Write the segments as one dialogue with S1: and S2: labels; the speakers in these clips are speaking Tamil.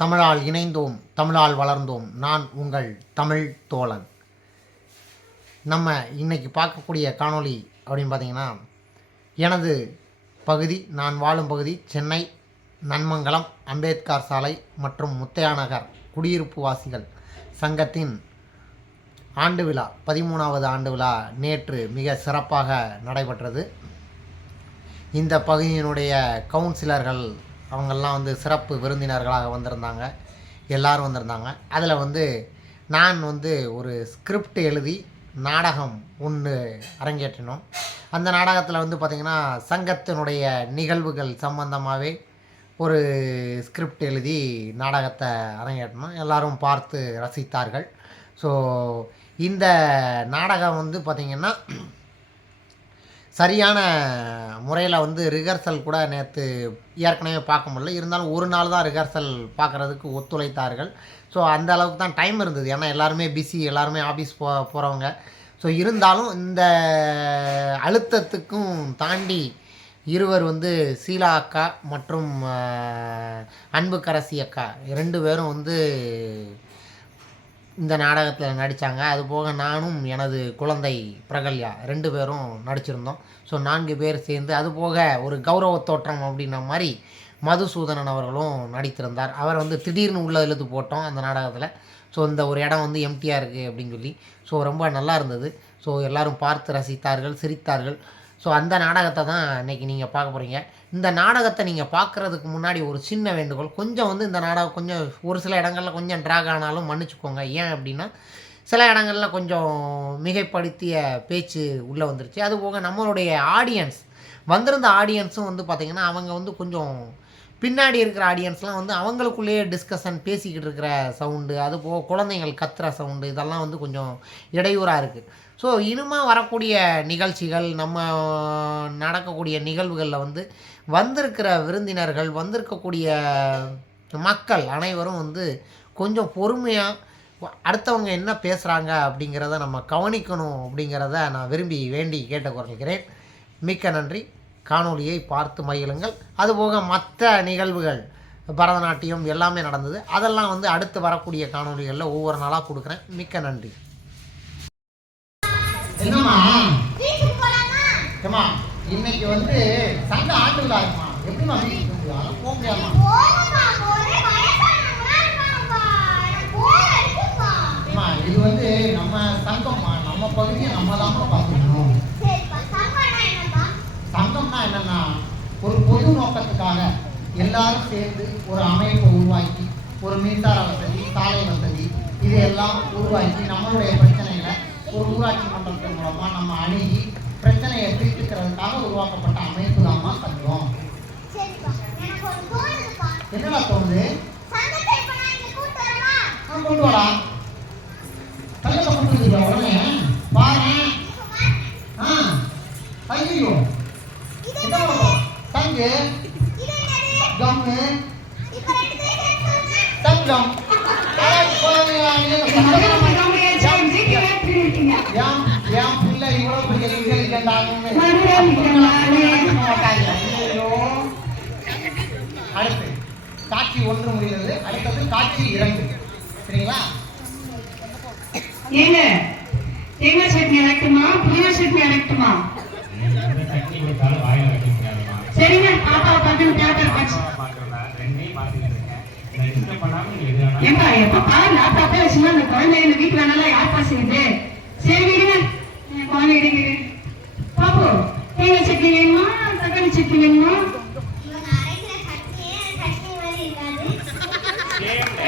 S1: தமிழால் இணைந்தோம் தமிழால் வளர்ந்தோம். நான் உங்கள் தமிழ் தோழன். நம்ம இன்றைக்கி பார்க்கக்கூடிய காணொளி அப்படின்னு பார்த்தீங்கன்னா எனது பகுதி நான் வாழும் பகுதி சென்னை நன்மங்கலம் அம்பேத்கர் சாலை மற்றும் முத்தையாநகர் குடியிருப்பு வாசிகள் சங்கத்தின் ஆண்டு விழா பதிமூணாவது ஆண்டு விழா நேற்று மிக சிறப்பாக நடைபெற்றது. இந்த பகுதியினுடைய கவுன்சிலர்கள் அவங்கெல்லாம் வந்து சிறப்பு விருந்தினர்களாக வந்திருந்தாங்க. எல்லோரும் வந்திருந்தாங்க. அதில் வந்து நான் வந்து ஒரு ஸ்கிரிப்ட் எழுதி நாடகம் ஒன்று அரங்கேற்றினோம். அந்த நாடகத்தில் வந்து பார்த்திங்கன்னா சங்கத்தினுடைய நிகழ்வுகள் சம்பந்தமாகவே ஒரு ஸ்கிரிப்ட் எழுதி நாடகத்தை அரங்கேற்றினோம். எல்லோரும் பார்த்து ரசித்தார்கள். ஸோ இந்த நாடகம் வந்து பார்த்திங்கன்னா சரியான முறையில் வந்து ரிஹர்சல் கூட நேற்று ஏற்கனவே பார்க்க முடியல. இருந்தாலும் ஒரு நாள் தான் ரிஹர்சல் பார்க்குறதுக்கு ஒத்துழைத்தார்கள். ஸோ அந்த அளவுக்கு தான் டைம் இருந்தது. ஏன்னா எல்லாருமே பிஸி எல்லாருமே ஆஃபீஸ் போ போகிறவங்க ஸோ இருந்தாலும் இந்த அழுத்தத்துக்கும் தாண்டி இருவர் வந்து சீலா அக்கா மற்றும் அன்புக்கரசி அக்கா. ரெண்டு பேரும் வந்து இந்த நாடகத்தில் நடித்தாங்க அதுபோக நானும் எனது குழந்தை பிரகல்யா ரெண்டு பேரும் நடிச்சிருந்தோம். ஸோ நான்கு பேர் சேர்ந்து அதுபோக ஒரு கௌரவ தோற்றம் அப்படின்ன மாதிரி மதுசூதனன் அவர்களும் நடித்திருந்தார். அவர் வந்து திடீர்னு உள்ள இழுத்து போட்டோம் அந்த நாடகத்தில். ஸோ இந்த ஒரு இடம் வந்து எம்டியாக இருக்குது அப்படின்னு சொல்லி. ஸோ ரொம்ப நல்லா இருந்தது. ஸோ எல்லோரும் பார்த்து ரசித்தார்கள் சிரித்தார்கள். ஸோ அந்த நாடகத்தை தான் இன்றைக்கி நீங்கள் பார்க்க போகிறீங்க இந்த நாடகத்தை நீங்கள் பார்க்குறதுக்கு முன்னாடி ஒரு சின்ன வேண்டுகோள். கொஞ்சம் வந்து இந்த நாடகம் கொஞ்சம் ஒரு சில இடங்களில் கொஞ்சம் ட்ராக் ஆனாலும் மன்னிச்சுக்கோங்க. ஏன் அப்படின்னா சில இடங்களில் கொஞ்சம் மிகைப்படுத்திய பேச்சு உள்ளே வந்துருச்சு. அது போக நம்மளுடைய ஆடியன்ஸ் வந்திருந்த ஆடியன்ஸும் வந்து பார்த்திங்கன்னா அவங்க வந்து கொஞ்சம் பின்னாடி இருக்கிற ஆடியன்ஸ்லாம் வந்து அவங்களுக்குள்ளேயே டிஸ்கஷன் பேசிக்கிட்டு இருக்கிற சவுண்டு அது போக குழந்தைகள் கத்துற சவுண்டு இதெல்லாம் வந்து கொஞ்சம் இடையூறாக இருக்குது ஸோ இனிமே வரக்கூடிய நிகழ்ச்சிகள் நம்ம நடக்கக்கூடிய நிகழ்வுகளில் வந்து வந்திருக்கிற விருந்தினர்கள் வந்திருக்கக்கூடிய மக்கள் அனைவரும் வந்து கொஞ்சம் பொறுமையாக அடுத்தவங்க என்ன பேசுகிறாங்க அப்படிங்கிறத நம்ம கவனிக்கணும் அப்படிங்கிறத நான் விரும்பி வேண்டி கேட்டுக்கொள்கிறேன் மிக்க நன்றி. காணொளியை பார்த்து மகிழுங்கள். அதுபோக மற்ற நிகழ்வுகள் பரதநாட்டியம் எல்லாமே நடந்தது. அதெல்லாம் வந்து அடுத்து வரக்கூடிய காணொளிகளில் ஒவ்வொரு நாளாக கொடுக்குறேன். மிக்க நன்றி. என்னம்மா? ஏம்மா? இன்னைக்கு வந்து சங்க ஆண்டு விழா இருக்குமா? எப்படிமா வீட்டுக்கு போக முடியும் அதெல்லாம் போக முடியாதுமா இது வந்து நம்ம சங்கம்மா நம்ம பகுதியை நம்ம தான் பார்த்துக்கணும். சங்கம்னா என்னன்னா ஒரு பொது நோக்கத்துக்காக எல்லாரும் சேர்ந்து ஒரு அமைப்பை உருவாக்கி ஒரு மின்சார வசதி சாலை வசதி இதையெல்லாம் உருவாக்கி நம்மளுடைய பிரச்சனைகளை ஒரு ஊராட்சி மன்றத்தின் மூலமா நம்ம அணுகி பிரச்சனையை தீர்த்துக்கிறதுக்காக உருவாக்கப்பட்ட அமைப்பு தாம்மா சங்கம். என்னடா தோணுது? கொண்டு வாடா. நீங்க
S2: எப்ப பாரு லேப்டாப்பே வச்சுன்னா அந்த குழந்தைங்க வீட்டு வீட்டுல வேணாலும் யார்ப்பா செய்யுது சரி விடுங்க என் குழந்தை இடுங்க பாப்பு தேங்காய் சட்னி வேணுமா தக்காளி சட்னி வேணுமா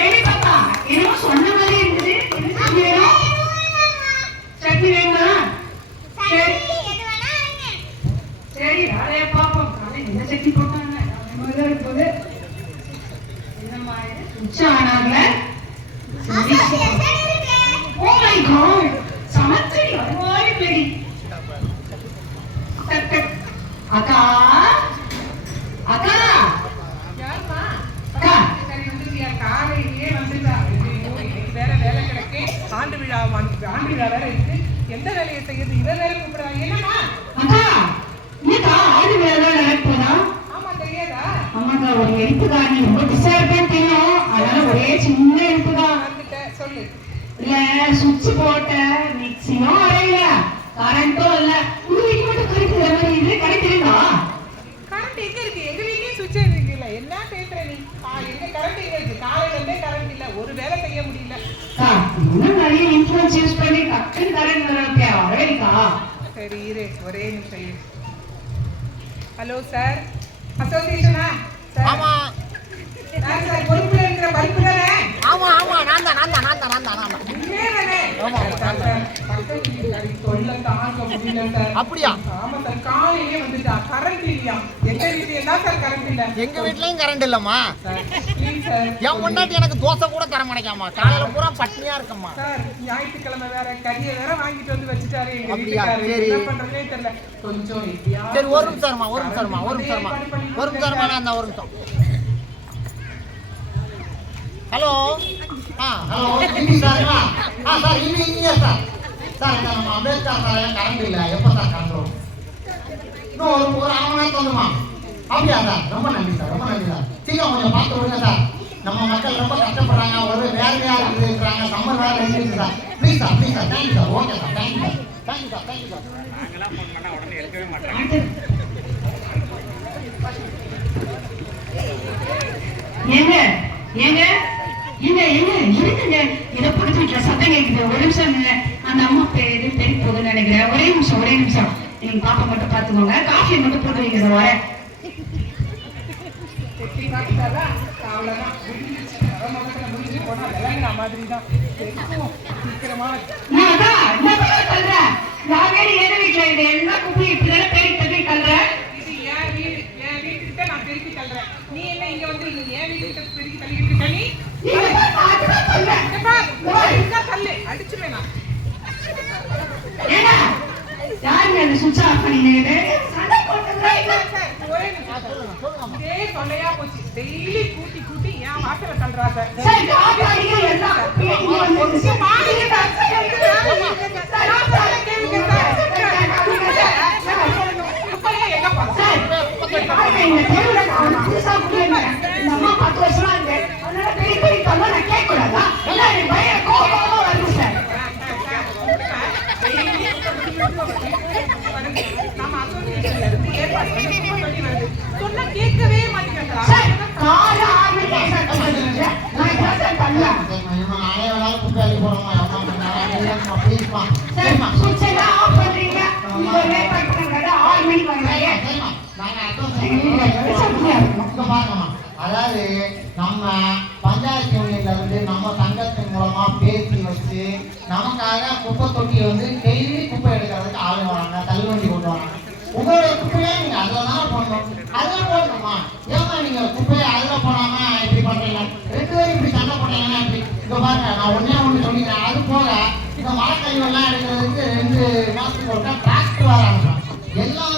S2: ஏடி பாப்பா என்னமோ சொன்ன மாதிரி இருக்குது என்ன சட்னி வேணும் சட்னி வேணுமா சரி சரி வேலையை பார்ப்போம் காலையில என்ன சட்னி போட்டாங்க முதல்ல இருக்குது என்னம்மா இது உச்சம் ஆனாங்க ஓ மை காட் சமச்சடி அருவாய் பெரி அக்கா அக்கா அக்கா
S3: சரி வந்துருக்கியா காலையிலேயே வந்துட்டா ஐயோ, இன்னைக்கு வேற வேலை கிடக்கு ஆண்டு விழா வந்து- ஆண்டு விழா வேற இருக்கு எந்த வேலையை செய்யறது இவ வேற கூப்பிடுறாங்க என்னமா
S2: அக்கா என்னக்கா ஆடு வேலை நடக்குதா?
S3: ஆமா தெரியாதா?
S2: ஆமாங்க ஒரு எழுத்துக்காரன் நீ ரொம்ப பிஸா இருப்பேன்னு தெரியும் அதனால ஒரே சின்ன
S3: வந்துட்டேன் சொல்லு.
S2: இல்ல சுவிட்ச் போட்ட மிக்சியும் அறையில கரண்ட்டும் இல்ல. உங்க வீட்டு மட்டும் கரண்ட் மாதிரி இது கரண்ட் இருக்கா
S3: கரண்ட் எங்க இருக்கு? எங்க என்ன பேசுற நீ? ஆ, எங்க கரண்ட் எங்க இருக்கு காலையில இருந்தே கரண்ட் இல்ல. ஒரு வேலை செய்ய முடியல.
S2: நிறைய இன்ஃபுளுன்ஸ் யூஸ் பண்ணி டக்குன்னு கரண்ட் வரவேக்கா
S3: சரி இரு. ஒரே நிமிஷம் ஹலோ சார் அசோசியேஷனா யார் சார் பொறுப்புல
S1: ஆமாம் ஆமாம் நான் தான் நான் தான் நான் தான் நான் தான் நான் தான். ஆமா, ஆமா. அப்படியா?
S3: ஆமா சார் காலையிலே வந்துட்டா கரண்ட் இல்லையா எங்க வீட்டுல சார் கரண்ட் இல்ல
S1: வீட்லேயும் கரண்ட் இல்லைம்மா. என் முன்னாடி எனக்கு தோசை கூட தர மாட்டேங்காம்மா காலையில் பூரா பட்னியாக இருக்கம்மா.
S3: சார் ஞாயிற்றுக்கிழமை வேற கறியை வேற வாங்கிட்டு வந்து வச்சுட்டாரு எங்க? வீட்டுக்காரரு. என்ன தெரியல. கொஞ்சம்
S1: சரி ஒரு நிமிஷம் ஒரு நிமிஷம் இருமா ஒரு நிமிஷம் இருமா. ஒரு நிமிஷம் இருமா நான் அந்த ஒரு நிமிஷம். ஹலோ ஆ ஹலோ இந்தி சாருங்களா ஆ sir Hindi India sir sir இந்த நம்ம அம்பேத்கர் சார் கரண்ட் இல்லை எப்போ சார் கரண்ட் வரும் இன்னும் ஒரு ஒரு அரை மணி நேரத்தில் வந்துமா அப்படியா சார் ரொம்ப நன்றி சார் ரொம்ப நன்றி சார் சீக்கிரம் கொஞ்சம் பார்த்து விடுங்க சார் நம்ம மக்கள் ரொம்ப கஷ்டப்படுறாங்க ஒரு வேலையாக இருக்கிறாங்க சம்மர் வேலை இருக்குது sir please sir please sir thank you sir okay sir thank you sir thank you sir thank you sir
S4: நாங்களாம் ஃபோன் பண்ணால் உடனே எடுக்கவே மாட்டாங்க
S2: ஏங்க ஏங்க? ஏங்க ஏங்க இருக்குங்க ஏதோ பக்கத்து வீட்டுல சத்தம் கேக்குது. ஒரு நிமிஷம் இல்ல அந்த அம்மா பேரு பெரிய போகுதுன்னு நினைக்கிறேன். ஒரே நிமிஷம் ஒரே நிமிஷம். நீங்க பாப்பா மட்டும் பாத்துக்கோங்க. காஃபி மட்டும் போட்டு வைங்க சார் வரேன் என்ன குப்பையும் இப்படிதானே பெருக்கி தள்ளி தள்ளுறேன்?
S3: இது என் வீடு என் நான் தள்ளுறேன். நீ என்ன இங்க வந்து நீ என் வீட்டுக்கிட்ட பெருக்கி தள்ளிட்டு இருக்க நீ தள்ளு. அடிச்சுருவேன் நான்.
S2: யாருங்க அந்த.
S3: இதே தொல்லையா போச்சு. டெய்லி கூட்டி கூட்டி என் வாசல தள்ளுறாங்க.
S2: சரி, காப்பி அடிக்க எல்லா குப்பையும் இங்க வந்துருச்சு.
S3: கொஞ்சம் மாறுங்க சார்.
S2: சார், நான் சொல்ல கேளுங்க சார்.
S3: இப்பயே எங்க போற?
S2: சார், இங்க பாருங்க, இந்த தெருவுல நான் ஒரு புதுசா குடியிருந்தேன். இந்த அம்மா பத்து வருஷமா இருக்கு. அதனால பெரிய பெரிய தொல்லை நான் கேட்கக்கூடாதா? எல்லாம் எனக்கு பயம், கோவம் கோவமா வருது சார்.
S3: நம்ம associationல இருந்து ஏற்பாடு பண்ணி சுத்தம் பண்ணி வருது. சொன்னா கேட்கவே மாட்டேங்கிறாங்க.
S2: சார், காலை ஆறு மணிக்கு சத்தம் போடுறீங்க. நான் இப்ப தான் தள்ளேன். மணிக்கு வரீங்க.
S1: அதாவது நம்ம பஞ்சாயத்து யூனியன்ல இருந்து நம்ம சங்கத்தின் மூலமா பேசி வச்சு நமக்காக குப்பை தொட்டியை வந்து டெய்லி குப்பை எடுக்கிறதுக்கு ஆள் வராங்க. தள்ளுவண்டி கொண்டு வராங்க. உங்களுடைய குப்பையை நீங்க அதுல தானே போடணும்? அதுல போடணுமா? ஏமா நீங்க குப்பையை அதுல போடாம இப்படி பண்றீங்க? ரெண்டு பேரும் இப்படி சண்டை போட்டீங்கன்னா இப்படி? இங்க பாருங்க நான் ஒண்ணே ஒண்ணு சொல்லிக்கிறேன். அது போக இந்த மரக்கழிவெல்லாம் எடுக்கிறதுக்கு ரெண்டு மாசத்துக்கு ஒருக்கா டிராக்டர் வராங்க. எல்லாம்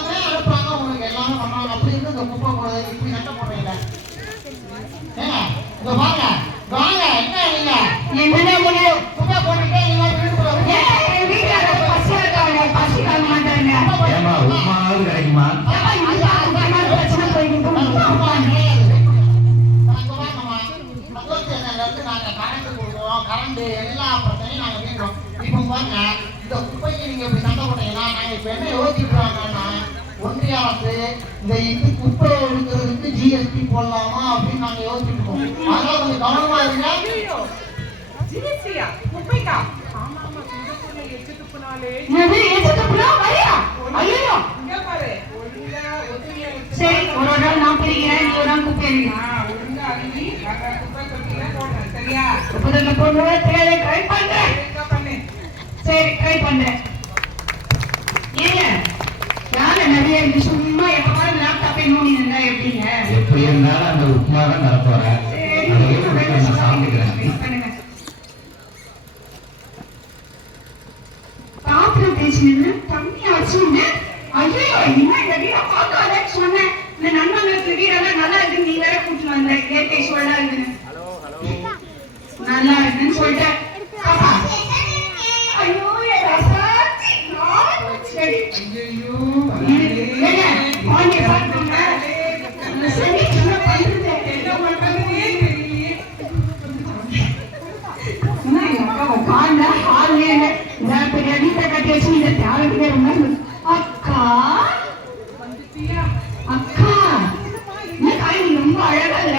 S1: பாருங்க, இந்த குப்பைக்கு நீங்க இப்படி சண்டை போட்டீங்கன்னா, நாங்க இப்ப என்ன யோசிச்சுட்டு ஒன்றிய அரசு இந்த இது குப்பை எடுக்கிறதுக்கு ஜிஎஸ்டி போடலாமா அப்படின்னு நாங்க யோசிச்சுட்டு இருக்கோம் அதனால கொஞ்சம் கவனமா இருங்க
S3: ஐயோ, ஜிஎஸ்டியா? குப்பைக்கா? ஆமா, ஆமா, சிங்கப்பூர்ல எச்சு துப்புனாலே
S2: என்னது, எது தப்புனா? வரியா? ஐயையோ.
S3: இங்க பாரு, ஒழுங்கா ஒத்துமையா இருக்கு.
S2: சரி ஒரு ஒரு நாள் நான் பிரிக்கிறேன் நீ ஒரு நாள் குப்பை
S3: ஆ,
S2: எறிங்க.
S3: ஒழுங்கா அருவி, அங்க குப்பை தொட்டியில போடுறேன், சரியா?
S2: குப்பையில போடுவே தெரியாத ட்ரை பண்றேன். சரி ட்ரை பண்றேன் ஏங்க யாரு நிறைய இருக்கு சும்மா எப்ப பாரு லேப்டாப்பே நோண்டி இருந்தா எப்படிங்க?
S4: எப்படி இருந்தாலும் அந்த உப்புமா தான் தரப்போறேன் நான் சாப்பிட்டுக்கிறேன்.
S2: பாத்திரம் பேசினது தண்ணியா வச்சுங்க ஐயோ இனிமே இந்த வீட பார்க்காதன்னு சொன்னேன். இந்த நண்பங்களுக்கு வீடெல்லாம் நல்லா இருக்கு நீ வேற கூட்டிட்டு வந்த இயற்கை சூழலா இருக்குன்னு. நல்லா இருக்குன்னு சொல்லிட்டேன். ரொம்ப அக்கா? அக்கா? நீ ரொம்ப அழகா இல்ல?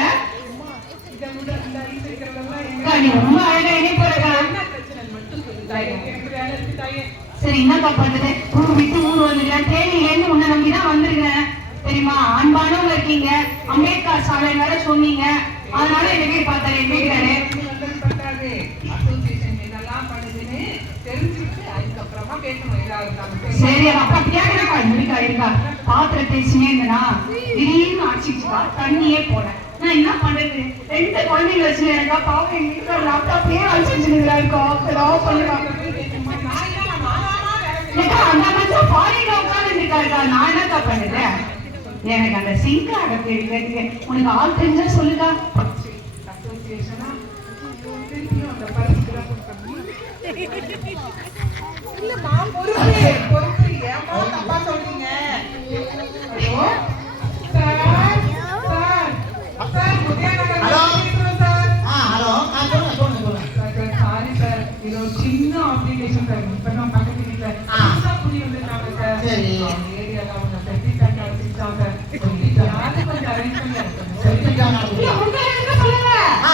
S2: அக்கா நீ ரொம்ப அழகா இணை போறக்கா
S3: என்ன பிரச்சனை? மட்டும் சொல்லு தாயே எனக்கு வேலை இருக்கு தாயே
S2: சரி என்னக்கா பண்றது ஊர் விட்டு ஊர் வந்துருக்கேன் தேனியில இருந்து உன்னை நம்பி தான் வந்திருக்கேன் தெரியுமா அன்பானவங்க இருக்கீங்க அம்பேத்கர் சாலை வேற சொன்னீங்க அதனால என்ன போய் பார்த்தாரு கேட்கிறாரு
S3: வந்து பண்றாரு அசோசியேஷன் என்னெல்லாம் பண்ணுதுன்னு தெரிஞ்சுட்டு அதுக்கப்புறமா பேசணும் எல்லாரும் நாம பேசணும்.
S2: சரி அப்ப கேட்கறக்கா இருக்கா இருக்கா பாத்திரம் தேய்ச்சினே திடீர்னு அடிச்சுச்சுக்கா தண்ணியே போல. நான் என்ன பண்றது? ரெண்டு குழந்தைங்க வச்சு எனக்கா பாவம் எங்க வீட்டுல லேப்டாப்லயே ஏதாவது பண்ணுவா.
S3: என்ன
S2: அந்த ஃபாரின்ல இருக்காருக்கா. நான் என்னக்கா பண்ணுறது? எனக்கு அந்த சிங்க அடப்பு உனக்கு ஆள் தெரிஞ்சா சொல்லுக்கா.
S3: இல்லம்மா பொறுப்பு பொறுப்பு ஏமா இது ஒரு சின்ன அப்ளிகேஷன் சார் இப்ப நான் பக்கத்து வீட்டுல
S1: ஆ.
S3: புதுசா குடி வந்திருக்காங்க சார்
S1: சரி.
S3: அவங்க ஏரியால அவங்க செட்டி பேங்க் அடிச்சிட்டாங்க யாரு கொஞ்சம் அரேஞ்ச் பண்ணி அனுப்புங்க.
S1: சொல்லிட்டாங்க.
S2: இல்ல, உங்க என்ன சொல்லுங்க
S1: ஆ ஆ.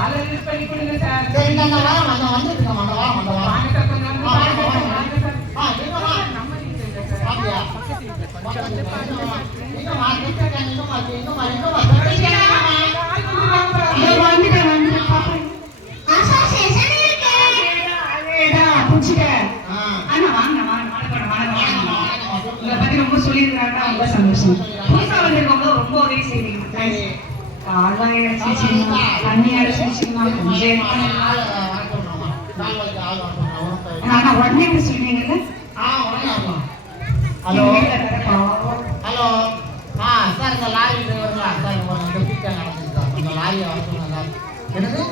S3: ஆளை list பண்ணி கொடுங்க சார்
S1: சரி இந்த வாரம் அந்த வந்துட்டு இருக்கோம் அந்த வாரம் அந்த வாரம்
S3: வாங்க சார் கொஞ்சம் வந்து
S1: ஆ, வாங்க,
S3: பாருங்க
S1: வாங்க.
S3: வாங்க சார்
S1: ஆ எங்கம்மா
S3: நம்ம வீட்டுல இல்ல சார்
S1: அப்படியா எங்கம்மா எங்கம்மா எங்கம்மா எங்கம்மா எங்கம்மா சொல்லிட்டாங்கம்மா.
S2: இதோ வந்துட்டேன், வந்துட்டேன், பாப்பேன். அதேதான், அதேதான், புடிச்சிட்டேன்.
S1: ஆ
S2: அண்ணா, வாங்க, வாங்க, வணக்கம், வணக்கம், வணக்கம். உங்களை பத்தி ரொம்ப சொல்லியிருக்காங்க ரொம்ப சந்தோஷம் புதுசா வந்திருக்கவங்க ரொம்ப உதவி செய்வீங்க தேங்க்ஸ் கால்லாம் இழைச்சிச்சிங்களா தண்ணி இழைச்சிச்சிங்களா கொஞ்சம் help பண்ணுங்க.
S1: ஆள் வர சொல்றோம்மா நாளைக்கு ஆள் வர சொல்றோம் அவரும் போய்.
S2: ஆனா உடனே இப்படி சொல்றீங்கல்ல
S1: ஆ உடனே வரலாம் ஹலோ
S2: எங்க வீட்டுல வேற பாவம்.
S1: ஹலோ ஆ சார் இந்த லாரி டிரைவருங்களா சார் ஒரு இந்த பீட்டை நடந்துச்சு சார் இந்த லாரியை வர சொல்லுங்க சார் என்னது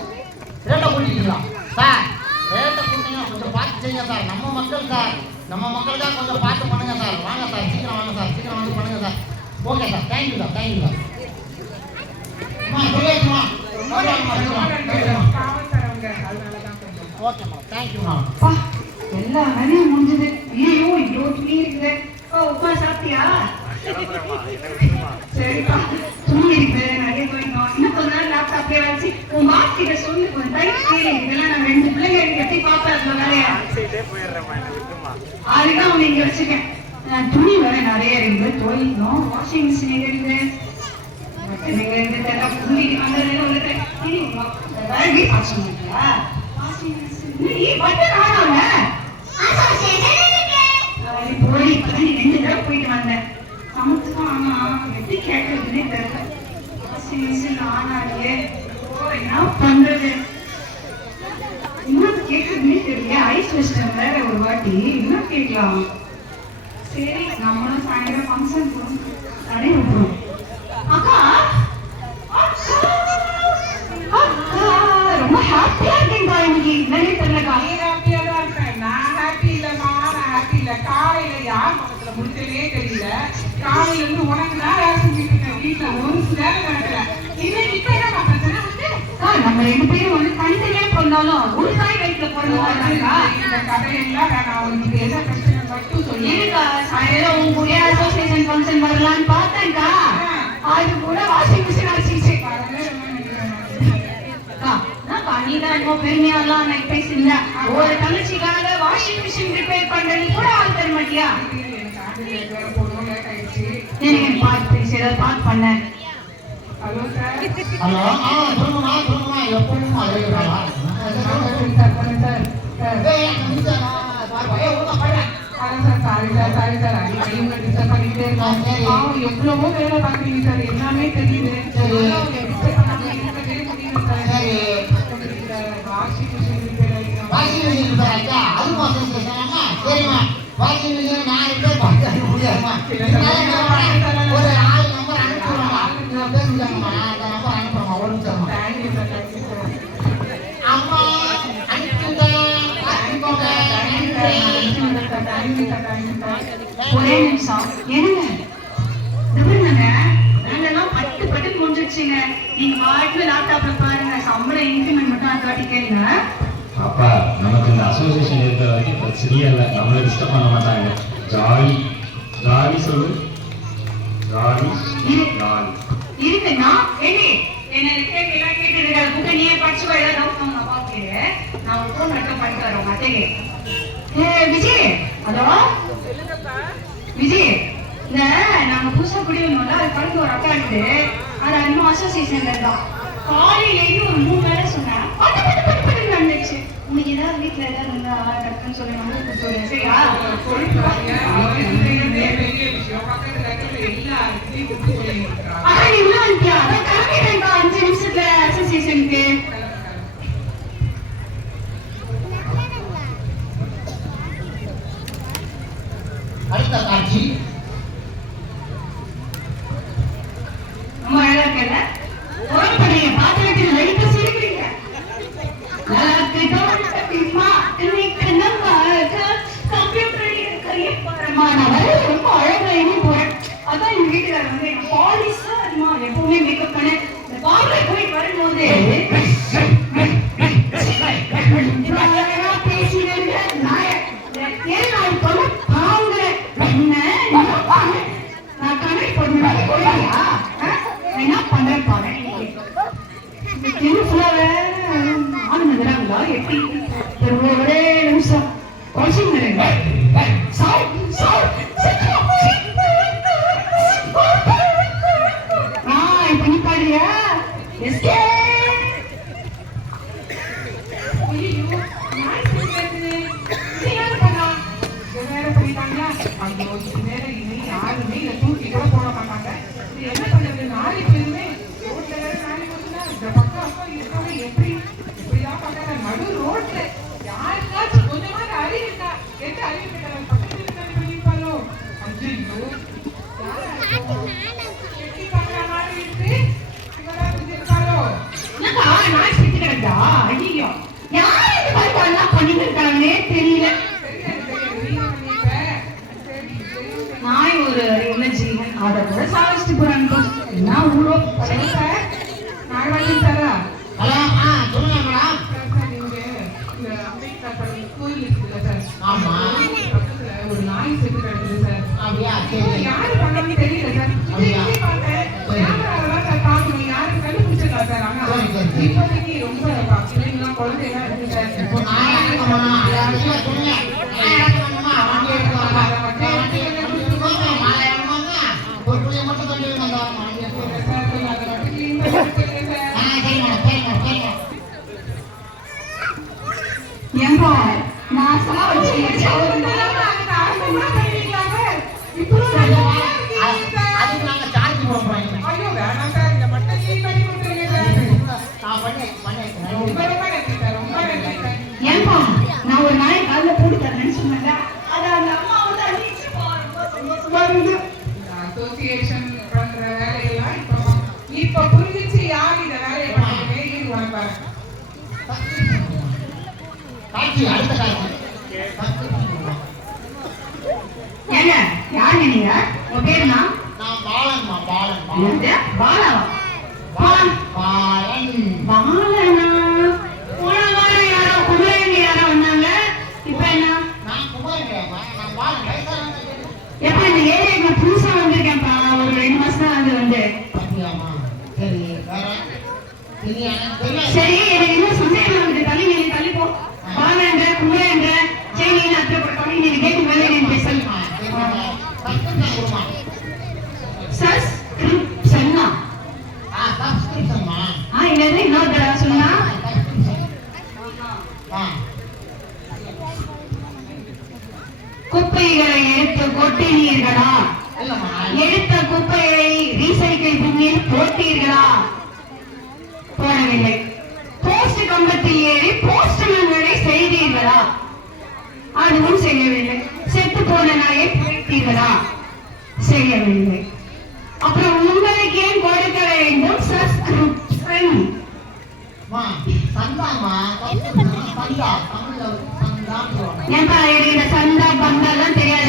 S1: ரேட்டை கூட்டிங்களா சார் ரேட்டை கூட்டிங்க கொஞ்சம் பார்த்து செய்யுங்க சார் நம்ம மக்கள் சார் நம்ம மக்களுக்காக கொஞ்சம் பார்த்து பண்ணுங்க சார். வாங்க சார் சீக்கிரம் வாங்க சார் சீக்கிரம் வந்து பண்ணுங்க sir. Okay sir thank you sir thank you sir. அம்மா சொல்லிடுமா
S3: காவல் சார் அவங்க அதனாலதான் கொஞ்சம்
S1: ஓகே மேடம் தேங்க்யூ மேம்
S2: அப்பா, எல்லா வேலையும் முடிஞ்சது. ஐயோ இவ்வளோ துணி இருக்குது. ஓ உப்பா சாப்பிட்டியா? சரிப்பா துணி இருக்குது நிறைய போயிருந்தோம் இன்னும் கொஞ்ச நாள் லேப்டாப்லயே வச்சு உன் பாஸ் கிட்ட சொல்லு டைம் கேளு இதெல்லாம் நான் ரெண்டு பிள்ளைங்க பார்ப்பேன் அந்த வேலையை அதுதான் உன்னை இங்க வச்சிருக்கேன் நான் துணி வேற நிறைய இருக்குது துவைக்கணும் வாஷிங் மிஷின் இருக்குது நீங்க இருந்து தெரியல புள்ளி அந்த வந்து இனி வேலைக்கு வாஷ் பண்ணிக்கா வாஷிங் மிஷின் நீ பட்டன் ஆனாங்க போய் இப்பதான் நீ ரெண்டு தடவை போயிட்டு வந்தேன். சமத்துக்கும் ஆனா எப்படி கேட்கறதுன்னே தெரியல. வாஷிங் ஆனாலே ஓ என்ன பண்றது? என்ன கேட்கறதுன்னே தெரியல. ஐஸ் சிஸ்டம் வேற ஒரு வாட்டி. இன்னும் கேட்கலாம். சரி நம்மளும் சாயந்தரம் ஃபங்க்ஷன் போறோம். அடே விட்டுரும். அக்கா! ரொம்ப ஹாப்பியா இருக்கேன்க்கா இன்னைக்கு. என்னன்னே தெரியலக்கா.
S3: நீ ஹாப்பியா தான் இருக்க நான் ஹாப்பி இல்லம்மா நான் ஹாப்பி இல்லை. காலையில யார் பக்கத்துல முடிச்சதே தெரியல. காலையில இருந்து உனக்கு தான் வேலை செஞ்சுட்டு இருக்கேன். வீட்டுல ஒரு வேலை நடக்கல இன்னும் இப்ப என்ன பிரச்சனை? வந்து
S2: நம்ம ரெண்டு பேரும் வந்து தனித்தனியா பிறந்தாலும் ஒரு தாய் வயிற்றுல
S3: இந்த கதையெல்லாம் வேணாம். உனக்கு என்ன பிரச்சனை மட்டும் சொல்லி.
S2: ஏக்கா சாயந்தரம் உங்க கூட அசோசியேஷன் ஃபங்க்ஷன் வரலான்னு பார்த்தேன்க்கா. அது கூட வாஷிங் மிஷின் என்னக்கா, நீதான் ரொம்ப பெருமையாலாம் நான் பேசியிருந்த ஒரு தங்கச்சிக்காக வாஷிங் மிஷின் ரிப்பேர் பண்றது கூட ஆள் தர மாட்டியா?
S3: எனக்கு
S2: பார்த்து ஏதாவது பார்த்து பண்ணேன்
S3: ஹலோ சார்
S1: ஹலோ ஆ சொல்லுங்கம்மா சொல்லுங்கம்மா. எப்பவும் அதே வேலை
S3: சார் சார். சார் எவ்வளவோ வேலை பார்க்குறீங்க சார் எல்லாமே தெரியுது.
S1: வாஷிங் மிஷின் அது மாசம் சொன்னாங்க சரிம்மா நான் ரிப்பேர் பண்ண முடியாதுமா ஒரு ஆள் நம்பர் நான் அந்த நம்பர் ஒரு அம்மா
S2: ஒரே நிமிஷம் என்னங்க நிபுணங்க நாங்கெல்லாம் பட்டு பட்டு முடிஞ்சிருச்சுங்க நீங்க பாட்டுல லேப்டாப்ல பாருங்க சம்பளம் இன்க்ரிமெண்ட் மட்டும் அதை காட்டி கேளுங்க
S4: அப்பா நமக்கு இந்த அசோசியேஷன் இருக்கிற வரைக்கும் இப்போ சரியில்லை. நம்மளை டிஸ்டர்ப் பண்ண மாட்டாங்க. ஜாலி. ஜாலி சொல்லு. ஜாலி. ஜாலி.
S2: இருக்குன்னா என்ன நீயே படிச்சு வேலை நான் அப்பாவுக்கு நான் ஒரு ஃபோன் மட்டும் பண்ணிட்டு விஜய். ஹலோ? விஜய் இந்த நாங்க புதுசா குடிக்கணும்ல அது படத்து ஒரு இருக்குது. அது அண்ணன் அசோசியேஷன்ல இருந்தா. காலையிலேருந்து ஒரு மூணு வேலை சொன்னேன். இருந்துச்சு இன்னைக்கு ஏதாவது வீட்டில் ஏதாவது இருந்தா டக்குன்னு
S3: Por சரி
S2: எனக்கு இன்னும் சரி நீ சொன்னா. குப்பைகளை எடுத்து கொட்டினீர்களா எடுத்த குப்பையை ரீசைக்கிள் பின்னில் போட்டீர்களா? காணவில்லை போஸ்ட் கம்பத்தில் ஏறி போஸ்ட்மேன் வேலை செய்தீர்களா? அதுவும் செய்யவில்லை. செத்து போன நாயை பிடித்தீர்களா? செய்யவில்லை. அப்புறம் உங்களுக்கு ஏன் கொடுக்க வேண்டும்? சஸ்கிரிப்ஷன் ஏன்பா எனக்கு சந்தா பந்தாலாம் தெரியாது.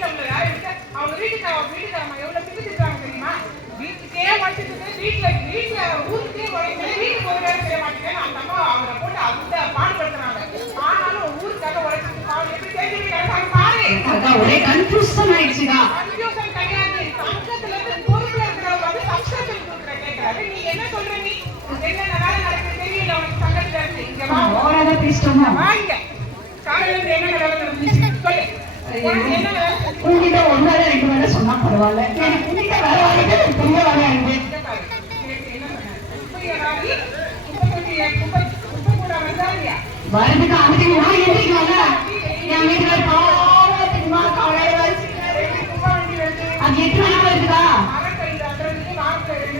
S3: வீட்டுல உள்ள வேலையை விட்டு அவங்க வீட்டுக்கு அவங்க வீட்டுக்கு அவங்க தெரியுமா? வீட்டுக்கே வச்சுட்டு வீட்டுல வீட்டுல ஊருக்கே உழைக்கல வீட்டுக்கு ஒரு வேலை செய்ய மாட்டேங்குன்னு அந்த அம்மா அவரை போட்டு அந்த பாடுபடுத்துறாங்க. ஆனாலும் ஊருக்காக உழைச்சிட்டு பாவம் எப்படி கிடைச்சாங்க பாரு.
S2: ஒரே கன்ஃபியூஷன் ஆயிடுச்சுக்கா.
S3: கன்ஃபியூஷன் கிடையாது. சங்கத்துல இருந்து பொறுப்புல இருக்கிறவங்க வந்து சப்ஸ்கிரிப்ஷன் கொடுக்குற கேட்கறாரு நீ என்ன சொல்ற நீ? என்னென்ன வேலை நடக்குது தெரியல உனக்கு சங்கத்துல இருந்து. இங்க வா.
S2: ஓவராக பேசிட்டோமா
S3: வாங்க காலையில இருந்து என்ன வேலை நடந்துச்சு சொல்லு உனக்கு என்ன வேலை செஞ்சு
S2: உங்ககிட்ட ஒரு வேலை ரெண்டு வேலை சொன்னா பரவாயில்ல எனக்கு உங்ககிட்ட வேலை வாங்கிட்டு பெரிய வேலையாகுது
S3: பாரு. நேத்து என்ன பண்ண? குப்பை ஏறாடி, குப்பை தொட்டியை குப்பை குப்பை கூட வந்தா இல்லையா?
S2: வரதுக்கு அதுக்கு நான் என் வீட்டுல பாவத்துக்குமா காலையில. அது எட்டு வருதுக்கா
S3: அறுக்கறதுக்கு வாரத்துல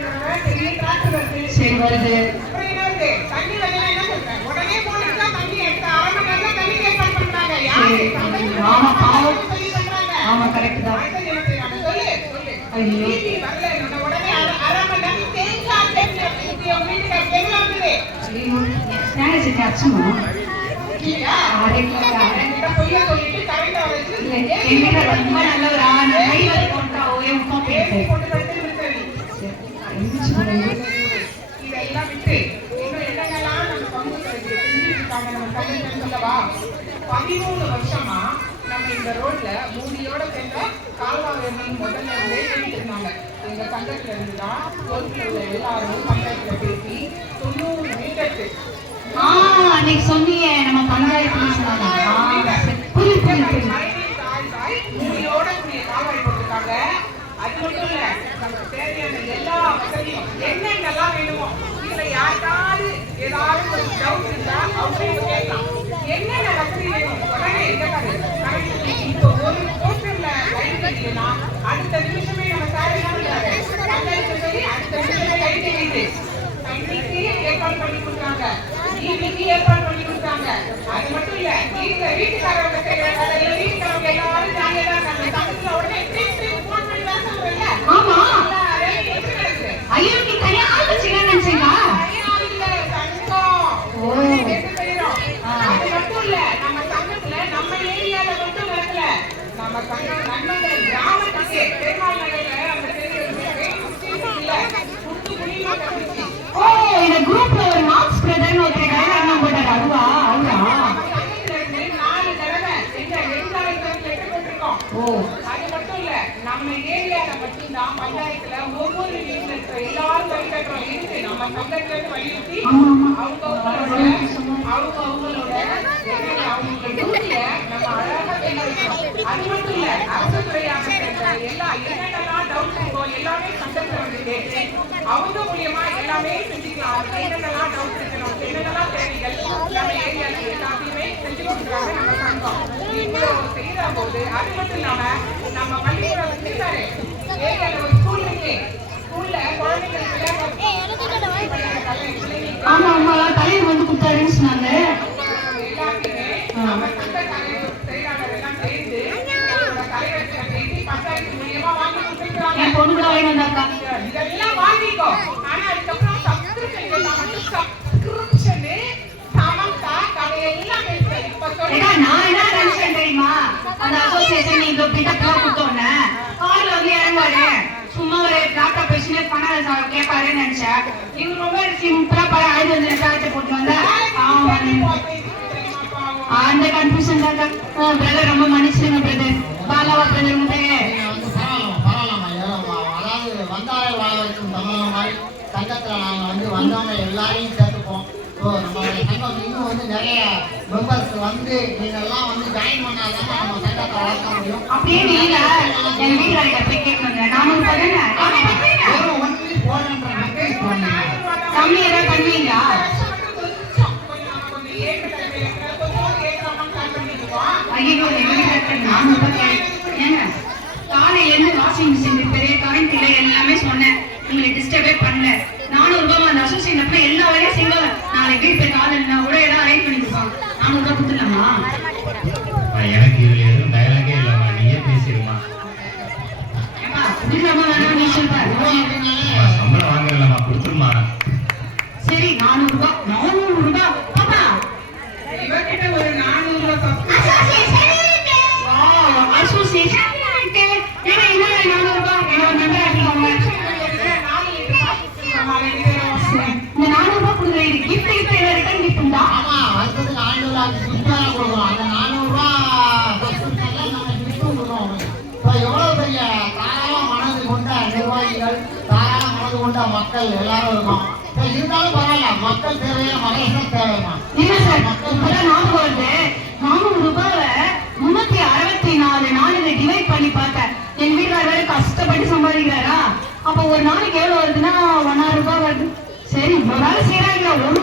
S3: சொல்லவா? பதிமூணு வருஷமா நம்ம இந்த ரோட்ல மூடியோட சேர்ந்த கால்வாய் முதல்ல இருந்தாங்க எங்க சங்கத்துல எல்லாரும் பஞ்சாயத்துல பேசி தொண்ணூறு மீட்டருக்கு
S2: அன்னைக்கு சொன்னியே நம்ம பஞ்சாயத்துல சொன்னாங்க. ஆ, சரி. புரியுது புரியுது புரியுது.
S3: மழைநீர் தாய் தாய் மூடியோட கூடிய கால்வாய் போட்டிருக்காங்க. அது மட்டும் இல்ல நமக்கு தேவையான எல்லா வசதியும் என்னென்னலாம் வேணுமோ இதுல யாருக்காவது ஏதாவது ஒரு டவுட் இருந்தா அவங்க கேட்கலாம். என்னென்ன வசதி வேணும்? உடனே கேட்காது இப்போ ஒரு போஸ்டர்ல லைட் இல்லைன்னா அடுத்த நிமிஷமே நம்ம சார் என்ன பண்றாரு? பஞ்சாயத்து சொல்லி அடுத்த நிமிஷமே லைட் எரியுது தண்ணிக்கு ஏற்பாடு பண்ணி கொடுத்தாங்க டிவிக்கு ஏற்பாடு பண்ணி கொடுத்தாங்க. அது மட்டும் இல்ல வீட்டுல வீட்டுக்காரவங்க வீட்டுக்காரவங்க எல்லாரும் ஜாலியா உடனே போன் சொல்றேன்ல.
S2: ஆமா.
S3: எப்படி நடக்குது
S2: தனியா ஆள் நினைச்சீங்களா?
S3: நம்ம சங்கம் கிராமத்துக்கே, பெருமாள் நகர்ல அந்த பெரிய.
S2: ஓ இந்த குரூப்ல ஒரு மார்க்ஸ் பிரதர்னு ஒருத்தர் டைலாக் போட்டாரு அதுவா அவரா
S3: நம்ம சங்கத்துல இருந்து நாலு தடவை எங்க நெடுஞ்சாலைக்கு லெட்டர் போட்டிருக்கோம்.
S2: ஓ
S3: அது மட்டும் இல்ல, நம்ம ஏரியால மட்டும்தான் பஞ்சாயத்துல ஒவ்வொரு எல்லாரும் வரி கட்டுறோம் இருக்கு நம்ம சங்கத்துல வலியுறுத்தி அவங்க அவங்களோட அவங்க அவங்களோட டியூட்டிய நம்ம அழகா அது மட்டும் இல்ல அரசு துறையாக எல்லா என்னென்னலாம் டவுட் இருக்கோ எல்லாமே வந்து கேட்டு அவங்க மூலியமா எல்லாமே செஞ்சுக்கலாம் என்னென்னலாம் டவுட் இருக்கு நமக்கு என்னென்னலாம் தேவைகள் நம்ம எல்லாத்தையுமே செஞ்சு கொடுக்குறாங்க நம்ம சங்கம் இவ்வளவு செய்யற போது அது மட்டும் இல்லாம நம்ம பள்ளிக்கூடம் வந்து ஏரியாவில் ஒரு ஸ்கூல்ல
S2: ஆமா ஆமா தலைவர் வந்து கொடுத்தாருன்னு சொன்னாங்க? என் பொண்ணு கூட வாங்கி வந்தாக்கா
S3: இதெல்லாம் வாங்கிக்கோ ஆனா அதுக்கப்புறம் சப்ஸ்கிரிப்ஷன் மட்டும் சமந்தா கதையெல்லாம்
S2: நான் என்ன நினைச்சேன் தெரியுமா? அந்த அசோசியேஷன் நீங்க பிட்டப் கொடுத்தோன்னே கார்ல வந்து இறங்குவாரு சும்மா ஒரு லேப்டாப் பேசினே பணம் கேட்பாருன்னு நினைச்சேன். இவர் ரொம்ப சிம்பிளா பல ஆயுத வந்து ரெண்டாயிரத்தை போட்டு வந்தா அந்த கன்ஃபியூஷன் தான் பிரதர் ரொம்ப மன்னிச்சிருங்க பிரதர் பாலாவா பிரதர் உங்க பேரு?
S5: வந்து பரவாயில்ல பரவாயில்லம்மா ஏதோ அதாவது வந்தாரை வாழ வைக்கும் மாதிரி சங்கத்தில் நாங்கள் வந்து வந்தவங்க எல்லாரையும் சேர்த்துப்போம் ஸோ நம்மளுடைய சங்கம் இன்னும் வந்து நிறைய மெம்பர்ஸ் வந்து நீங்கள்லாம் வந்து ஜாயின் பண்ணாதான் நம்ம சங்கத்தை வளர்க்க முடியும்
S2: அப்படியே நீங்க என் வீட்டுல போய் நானும் பண்ணுங்க
S5: வெறும் ஒன் வீக் போடுன்ற மெசேஜ் பண்ணுங்க
S2: கம்மி ஏதாவது பண்ணுவீங்களா ஐயோ எங்க வீட்டுல இருக்க நானூறு ரூபாய்
S1: மக்கள் எல்லாரும் இருக்கோம். இருந்தாலும் பரவாயில்ல மக்கள் தேவையா மகேஷன் தேவையா?
S2: இல்ல சார் இப்பதான் ஞாபகம் வருது. நானூறு ரூபாவை முன்னூத்தி அறுபத்தி நாலு நாளில டிவைட் பண்ணி பார்த்தேன். என் வீட்டுக்கார வேற கஷ்டப்பட்டு சம்பாதிக்கிறாரா? அப்ப ஒரு நாளைக்கு எவ்வளவு வருதுன்னா ஒன்னாயிரம் ரூபாய் வருது. சரி ஒரு நாள் செய்யறாங்க ஒரு